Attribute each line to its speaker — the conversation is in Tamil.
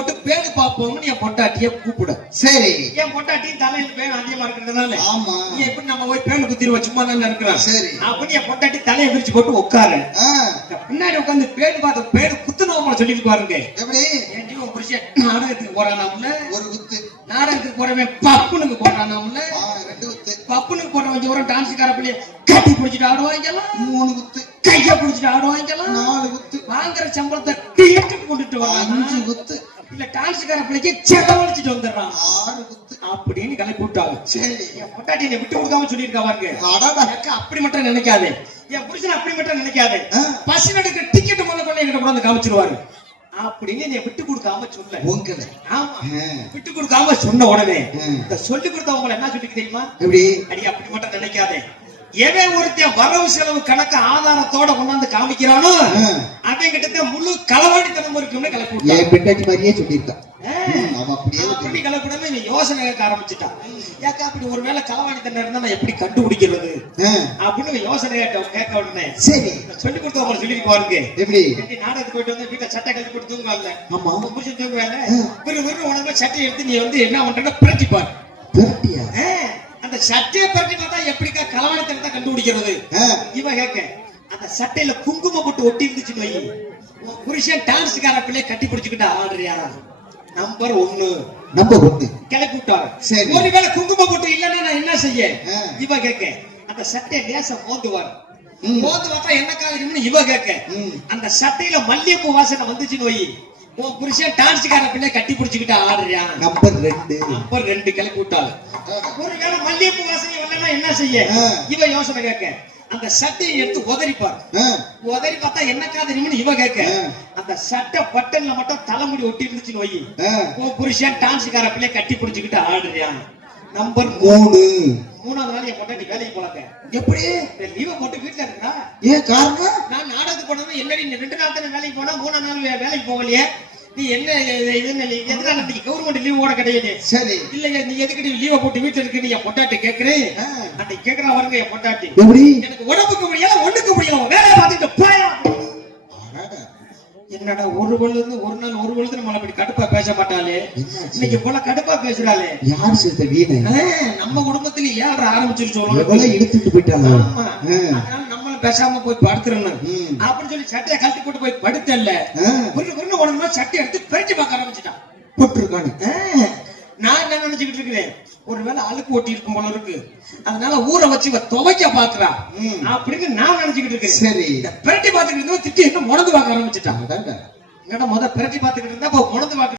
Speaker 1: போட்டு பேடு பாப்போம்னு என் பொட்டாட்டிய கூப்பிட.
Speaker 2: சரி.
Speaker 1: என் பொட்டாட்டியும் தலையில பேன் அதிகமா இருக்கிறதுனால
Speaker 2: ஆமா.
Speaker 1: நீ எப்படி நம்ம போய் பேனு குத்திருவ சும்மா தானே இருக்கிறான்
Speaker 2: சரி.
Speaker 1: அப்படின்னு என் பொட்டாட்டி தலையை விரிச்சு போட்டு உட்காரு. பின்னாடி உட்காந்து பேடு பார்த்து பேடு குத்துனவங்கள சொல்லிட்டு பாருங்க.
Speaker 2: எப்படி?
Speaker 1: உன் புருஷன் நாடகத்துக்கு போறானாம்ல?
Speaker 2: ஒரு குத்து.
Speaker 1: நாடகத்துக்கு போறவன் பப்புனுக்கு போறானாம்ல?
Speaker 2: ரெண்டு குத்து.
Speaker 1: பப்புனுக்கு போறவன் ஒரு டான்ஸ்கார பிள்ளைய கட்டி பிடிச்சிட்டு ஆடுவாங்கலாம்
Speaker 2: மூணு குத்து.
Speaker 1: கைய பிடிச்சிட்டு ஆடுவாங்கலாம்
Speaker 2: நாலு குத்து.
Speaker 1: வாங்குற சம்பளத்தை கொண்டுட்டு
Speaker 2: அஞ்சு
Speaker 1: வராங்க
Speaker 2: குத்து.
Speaker 1: இல்ல டான்ஸ்கார பிள்ளைக்கு செலவழிச்சிட்டு வந்துடுறான். அப்படின்னு கிளப்பி விட்டாங்க
Speaker 2: சரி
Speaker 1: என் பொட்டாட்டி என்னை விட்டு கொடுக்காம சொல்லியிருக்கா பாருங்க. அப்படி மட்டும் நினைக்காதே. என் புருஷன் அப்படி மட்டும் நினைக்காதே. பஸ் எடுக்க டிக்கெட் முதல்ல கொண்டு என்கிட்ட கொண்டு வந்து காமிச்சிருவாரு. அப்படின்னு என்னை விட்டு கொடுக்காம சொல்ல.
Speaker 2: உங்களை.
Speaker 1: ஆமா. விட்டு கொடுக்காம சொன்ன உடனே. இந்த சொல்லி கொடுத்தவங்க என்ன சொல்லி தெரியுமா?
Speaker 2: எப்படி?
Speaker 1: அடி அப்படி மட்டும் நினைக்காதே. எவன் ஒருத்தன் வரவு செலவு கணக்கு ஆதாரத்தோட கொண்டாந்து காமிக்கிறானோ
Speaker 2: ஆ,
Speaker 1: அவன் கிட்ட முழு களவாணித்தனம் இருக்குன்னு கிளப்பி விட்டான்.
Speaker 2: என் பெண்டாட்டி மாதிரியே சொல்லியிருக்கான்
Speaker 1: ஆ.
Speaker 2: ம், அவன் அப்படியே
Speaker 1: அப்படி
Speaker 2: சொல்லியிருக்கான்.
Speaker 1: கலப்படமே இவன் யோசனை கேட்க ஆரம்பிச்சுட்டான் ஏக்கா அப்படி ஒருவேளை களவாணித்தனம் இருந்தா நான் எப்படி கண்டுபிடிக்கிறது? அப்படின்னு இவன் யோசனை கேட்ட கேட்க உடனே
Speaker 2: சரி.
Speaker 1: சொல்லி சொல்லிட்டு பாருங்க
Speaker 2: எப்படி?
Speaker 1: நாடகத்துக்கு போயிட்டு வந்து வீட்டுல சட்டை கழட்டி போட்டு தூங்கல
Speaker 2: ஆமா.
Speaker 1: உங்க புருஷன் தூங்குவேல விரு உனக்கு சட்டை எடுத்து நீ வந்து என்ன பண்றேன்னா பிரட்டி பாரு.
Speaker 2: பெரட்டியா?
Speaker 1: ஆ, அந்த சட்டையை பிரட்டி பார்த்தா எப்படிக்கா களவாணித்தனத்தை கண்டுபிடிக்கிறது?
Speaker 2: ஆ,
Speaker 1: இவ கேட்க அந்த சட்டையில குங்குமம் போட்டு ஒட்டி இருந்துச்சுன்னு வை. புருஷன் டான்ஸ்கார பிள்ளைய கட்டி பிடிச்சுக்கிட்டு ஆடுறியா நம்பர் ஒண்ணு.
Speaker 2: நம்பர் ஒண்ணு.
Speaker 1: கிளப்பி விட்டாங்க
Speaker 2: சரி.
Speaker 1: ஒருவேளை குங்குமம் போட்டு இல்லைன்னா நான் என்ன செய்ய. இவ கேட்க. அந்த சட்டையை லேசா மோந்துவார்.
Speaker 2: ம்.
Speaker 1: மோந்து பார்த்தா என்ன காரணம்னு இவ கேட்க. அந்த சட்டையில மல்லிகைப்பூ வாசனை வந்துச்சுன்னு வை. உன் புருஷன் டான்ஸ்கார பிள்ளைய கட்டி பிடிச்சுக்கிட்டு ஆடுறியா
Speaker 2: நம்பர் ரெண்டு.
Speaker 1: நம்பர் ரெண்டு கிளப்பி விட்டாங்க ஒருவேளை மல்லிகைப்பூ வாசனை வரலன்னா என்ன செய்ய. இவ யோசனை கேட்க. அந்த சட்டையை எடுத்து உதறிப்பார் உதறி பார்த்தா என்ன காதரின்னு இவ கேட்க. அந்த சட்டை பட்டன்ல மட்டும் தலைமுடி ஒட்டி இருந்துச்சுன்னு வை. உன் புருஷன் டான்ஸ்கார பிள்ளைய கட்டி பிடிச்சுக்கிட்டு ஆடுறியா? நம்பர்
Speaker 2: மூணு.
Speaker 1: மூணாவது நாள் என் பொண்டாட்டி வேலைக்கு போலாங்க.
Speaker 2: எப்படி?
Speaker 1: லீவை போட்டு வீட்டுல இருக்கா
Speaker 2: ஏன் காரணம்?
Speaker 1: நான் நாடகத்துக்கு போனது என்னடி ரெண்டு நாள் தானே வேலைக்கு போனா மூணாம் நாள் வேலைக்கு போகலையே? நீ என்ன நாளைக்கு கவர்மெண்ட் லீவ் ஓட கிடையாது?
Speaker 2: சரி.
Speaker 1: இல்லையா நீ எதுக்கு லீவை போட்டு வீட்டுல இருக்கு? நீ என் பொண்டாட்டி கேக்குறேன்
Speaker 2: ஆ,
Speaker 1: அன்னைக்கு கேக்குறா வருங்க என் பொண்டாட்டி.
Speaker 2: எப்படி?
Speaker 1: எனக்கு உடம்புக்கு முடியல ஒண்ணுக்கு முடியல வேலையை பார்த்துட்டு போயா? என்னடா ஒரு பொழுது ஒரு நாள் ஒரு பொழுது நம்மள கடுப்பா பேச மாட்டாளே? இன்னைக்கு போல கடுப்பா பேசுறாளே.
Speaker 2: யார் சேர்த்த வீணை?
Speaker 1: ஆ, நம்ம குடும்பத்துல ஏற ஆரம்பிச்சிருச்சு
Speaker 2: எவ்வளவு
Speaker 1: உலகத்துல.
Speaker 2: இழுத்துட்டு போயிட்டாங்க
Speaker 1: அதனால நம்மளும் பேசாம போய் படுத்துறணும். அப்படின்னு சொல்லி சட்டையை கழட்டி போட்டு போய் படுத்தல்ல
Speaker 2: ஆ,
Speaker 1: குரு குருன்னு உடனே சட்டை எடுத்து பெருட்டி பார்க்க ஆரம்பிச்சிட்டான்.
Speaker 2: போட்டிருக்கானு.
Speaker 1: நான் என்ன நினைச்சுக்கிட்டு இருக்கிறேன்? ஒருவேளை அழுக்கு ஒட்டி இருக்கும் போல இருக்கு. அதனால ஊற வச்சு இவ துவைக்க பாக்குறா. அப்படின்னு நான் நினைச்சுக்கிட்டு இருக்கேன்.
Speaker 2: சரி.
Speaker 1: இந்த பிரட்டி பாத்துக்கிட்டு இருந்தவன் திட்டி என்ன முடந்து பார்க்க ஆரம்பிச்சிட்டான்.
Speaker 2: அதான்டா.
Speaker 1: என்னடா முத பிரட்டி பாத்துக்கிட்டு இருந்தா இப்ப முடந்து பார்க்க